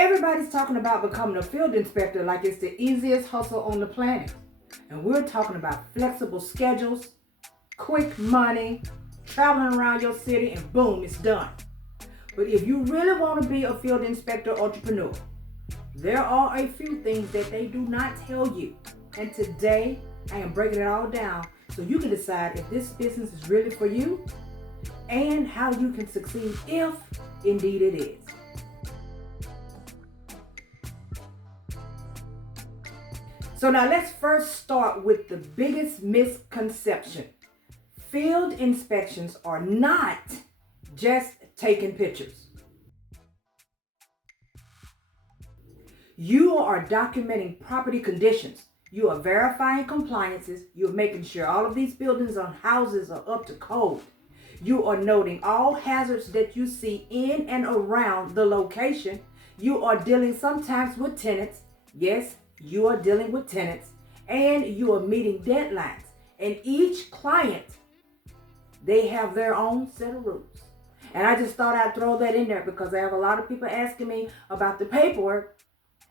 Everybody's talking about becoming a field inspector like it's the easiest hustle on the planet. And we're talking about flexible schedules, quick money, traveling around your city, and boom, it's done. But if you really want to be a field inspector entrepreneur, there are a few things that they do not tell you. And today, I am breaking it all down so you can decide if this business is really for you and how you can succeed if indeed it is. So now let's first start with the biggest misconception. Field inspections are not just taking pictures. You are documenting property conditions. You are verifying compliances. You're making sure all of these buildings and houses are up to code. You are noting all hazards that you see in and around the location. You are dealing sometimes with tenants. Yes, you are dealing with tenants, and you are meeting deadlines. And each client, they have their own set of rules. And I just thought I'd throw that in there because I have a lot of people asking me about the paperwork.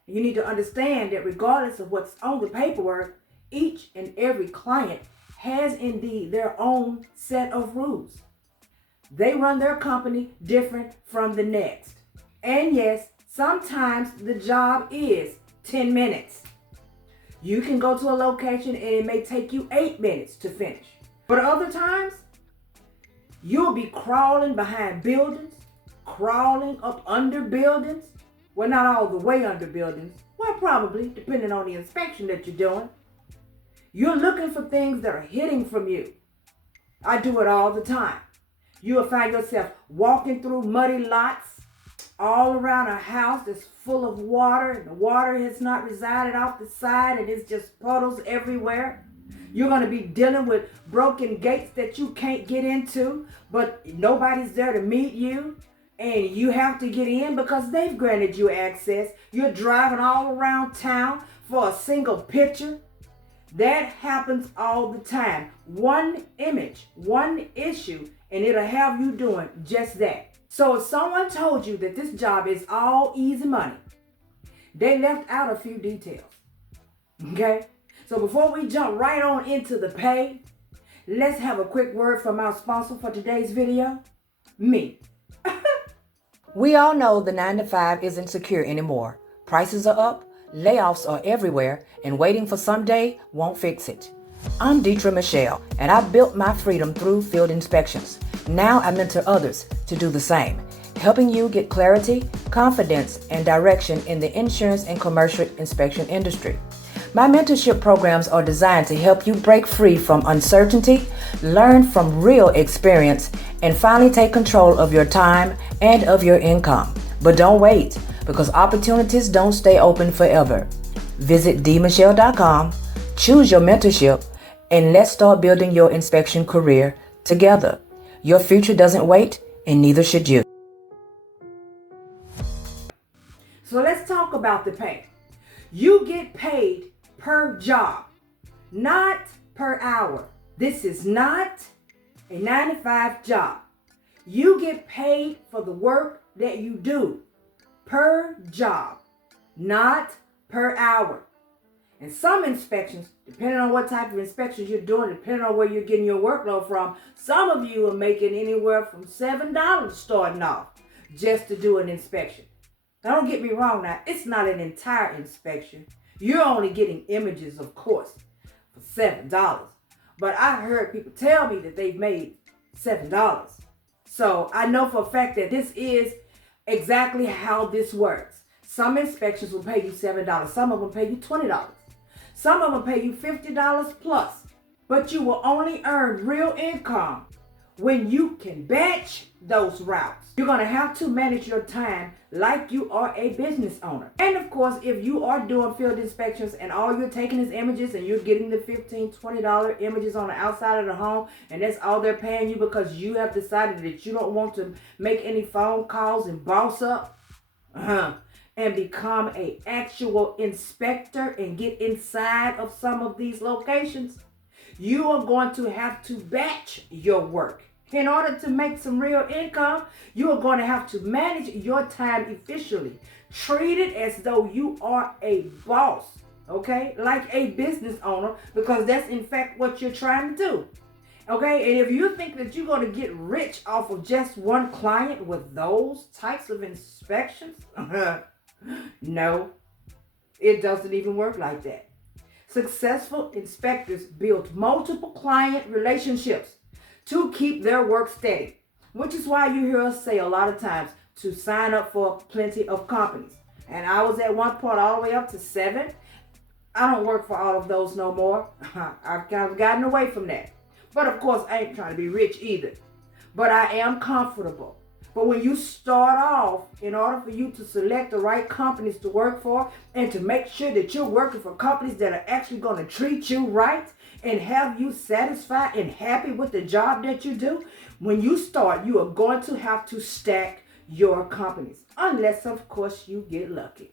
You need to understand that regardless of what's on the paperwork, each and every client has indeed their own set of rules. They run their company different from the next. And yes, sometimes the job is 10 minutes. You can go to a location and it may take you 8 minutes to finish. But other times, you'll be crawling behind buildings, crawling up under buildings. Well, not all the way under buildings. Well, probably, depending on the inspection that you're doing. You're looking for things that are hidden from you. I do it all the time. You'll find yourself walking through muddy lots all around a house that's full of water, and the water has not resided off the side, and it's just puddles everywhere. You're going to be dealing with broken gates that you can't get into, but nobody's there to meet you, and you have to get in because they've granted you access. You're driving all around town for a single picture. That happens all the time. One image, one issue, and it'll have you doing just that. So if someone told you that this job is all easy money, they left out a few details. Okay? So before we jump right on into the pay, let's have a quick word from our sponsor for today's video, me. We all know the 9 to 5 isn't secure anymore. Prices are up, layoffs are everywhere, and waiting for someday won't fix it. I'm Deidre Michelle, and I built my freedom through field inspections. Now I mentor others to do the same, helping you get clarity, confidence, and direction in the insurance and commercial inspection industry. My mentorship programs are designed to help you break free from uncertainty, learn from real experience, and finally take control of your time and of your income. But don't wait, because opportunities don't stay open forever. Visit dmichelle.com, choose your mentorship, and let's start building your inspection career together. Your future doesn't wait, and neither should you. So let's talk about the pay. You get paid per job, not per hour. This is not a 9 to 5 job. You get paid for the work that you do per job, not per hour. And some inspections, depending on what type of inspections you're doing, depending on where you're getting your workload from, some of you are making anywhere from $7 starting off just to do an inspection. Now don't get me wrong now, it's not an entire inspection. You're only getting images, of course, for $7. But I heard people tell me that they've made $7. So I know for a fact that this is exactly how this works. Some inspections will pay you $7. Some of them pay you $20. Some of them pay you $50 plus. But you will only earn real income when you can batch those routes. You're going to have to manage your time like you are a business owner. And of course, if you are doing field inspections and all you're taking is images and you're getting the $15, $20 images on the outside of the home, and that's all they're paying you because you have decided that you don't want to make any phone calls and boss up, and become a actual inspector and get inside of some of these locations, you are going to have to batch your work. In order to make some real income, you are going to have to manage your time efficiently. Treat it as though you are a boss, okay? Like a business owner, because that's in fact what you're trying to do. Okay, and if you think that you're going to get rich off of just one client with those types of inspections, no, it doesn't even work like that. Successful inspectors build multiple client relationships to keep their work steady, which is why you hear us say a lot of times to sign up for plenty of companies. And I was at one point all the way up to 7. I don't work for all of those no more. I've kind of gotten away from that. But of course, I ain't trying to be rich either. But I am comfortable. But when you start off, in order for you to select the right companies to work for and to make sure that you're working for companies that are actually going to treat you right and have you satisfied and happy with the job that you do, when you start, you are going to have to stack your companies. Unless, of course, you get lucky.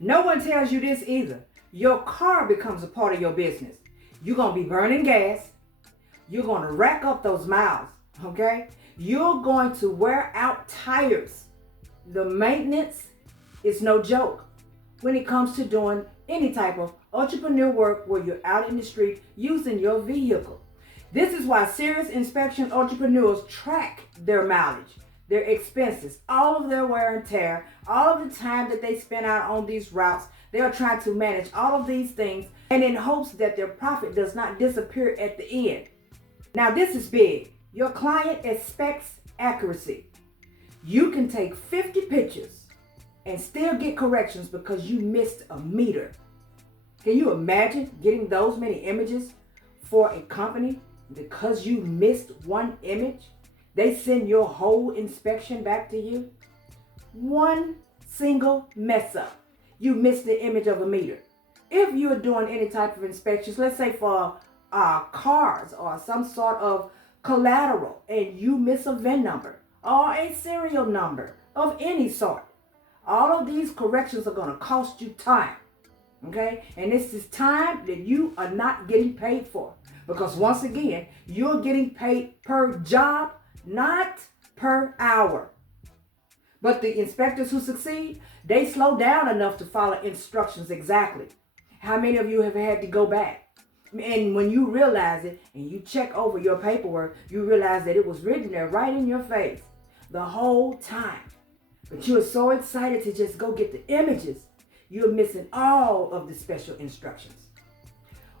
No one tells you this either. Your car becomes a part of your business. You're going to be burning gas. You're going to rack up those miles, okay? You're going to wear out tires. The maintenance is no joke when it comes to doing any type of entrepreneur work where you're out in the street using your vehicle. This is why serious inspection entrepreneurs track their mileage, their expenses, all of their wear and tear, all of the time that they spend out on these routes. They are trying to manage all of these things and in hopes that their profit does not disappear at the end. Now, this is big. Your client expects accuracy. You can take 50 pictures and still get corrections because you missed a meter. Can you imagine getting those many images for a company because you missed one image? They send your whole inspection back to you. One single mess up. You missed the image of a meter. If you're doing any type of inspections, let's say for cars or some sort of collateral, and you miss a VIN number or a serial number of any sort, all of these corrections are going to cost you time. Okay? And this is time that you are not getting paid for. Because once again, you're getting paid per job, not per hour. But the inspectors who succeed, they slow down enough to follow instructions exactly. How many of you have had to go back? And when you realize it and you check over your paperwork, you realize that it was written there right in your face the whole time. But you are so excited to just go get the images, you're missing all of the special instructions.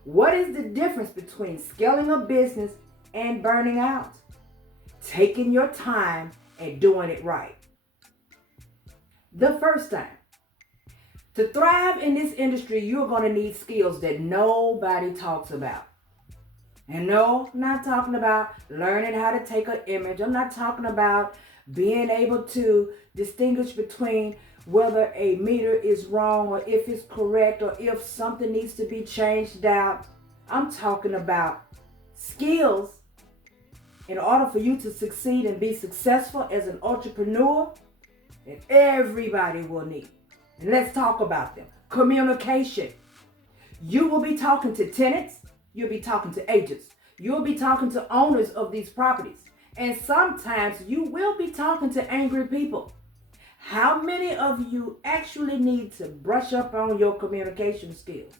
What is the difference between scaling a business and burning out? Taking your time and doing it right. The first time. To thrive in this industry, you're going to need skills that nobody talks about. And no, I'm not talking about learning how to take an image. I'm not talking about being able to distinguish between whether a meter is wrong or if it's correct or if something needs to be changed out. I'm talking about skills in order for you to succeed and be successful as an entrepreneur that everybody will need. And let's talk about them. Communication. You will be talking to tenants. You'll be talking to agents. You'll be talking to owners of these properties. And sometimes you will be talking to angry people. How many of you actually need to brush up on your communication skills?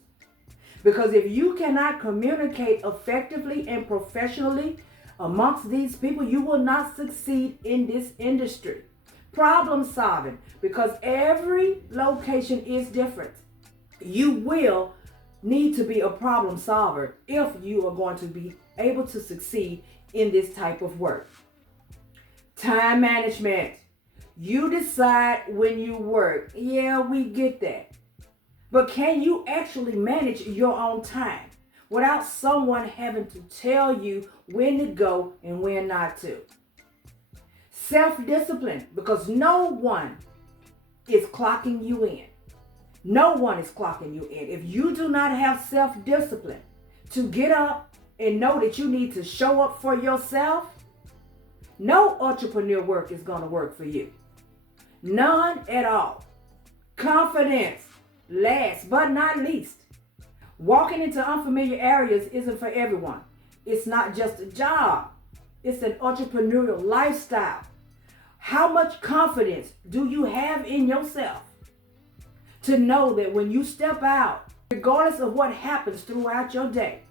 Because if you cannot communicate effectively and professionally amongst these people, you will not succeed in this industry. Problem solving, because every location is different. You will need to be a problem solver if you are going to be able to succeed in this type of work. Time management. You decide when you work. Yeah, we get that. But can you actually manage your own time without someone having to tell you when to go and when not to? Self-discipline, because no one is clocking you in. No one is clocking you in. If you do not have self-discipline to get up and know that you need to show up for yourself, no entrepreneur work is going to work for you. None at all. Confidence, last but not least. Walking into unfamiliar areas isn't for everyone. It's not just a job. It's an entrepreneurial lifestyle. How much confidence do you have in yourself to know that when you step out, regardless of what happens throughout your day,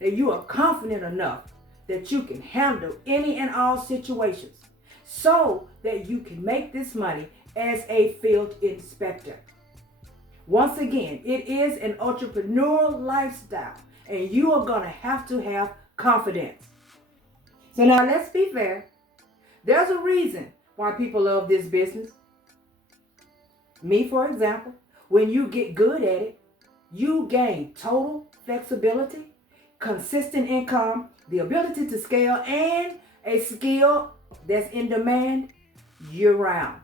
that you are confident enough that you can handle any and all situations so that you can make this money as a field inspector? Once again, it is an entrepreneurial lifestyle, and you are going to have confidence. So now let's be fair. There's a reason why people love this business. Me, for example, when you get good at it, you gain total flexibility, consistent income, the ability to scale, and a skill that's in demand year-round.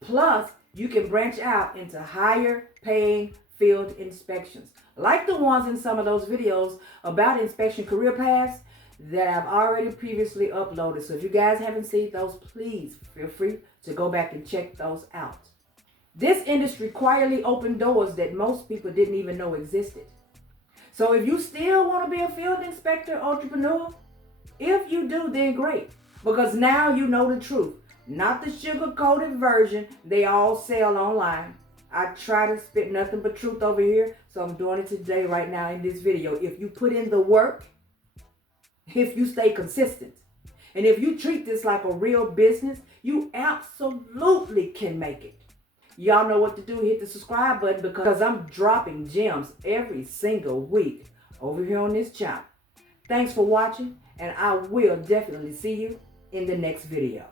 Plus, you can branch out into higher paying field inspections, like the ones in some of those videos about inspection career paths that I've already previously uploaded. So if you guys haven't seen those, please feel free to go back and check those out. This industry quietly opened doors that most people didn't even know existed. So if you still want to be a field inspector entrepreneur, if you do, then great, because now you know the truth, not the sugar-coated version they all sell online. I try to spit nothing but truth over here, so I'm doing it today right now in this video. If you put in the work, if you stay consistent, and if you treat this like a real business, you absolutely can make it. Y'all know what to do. Hit the subscribe button, because I'm dropping gems every single week over here on this channel. Thanks for watching, and I will definitely see you in the next video.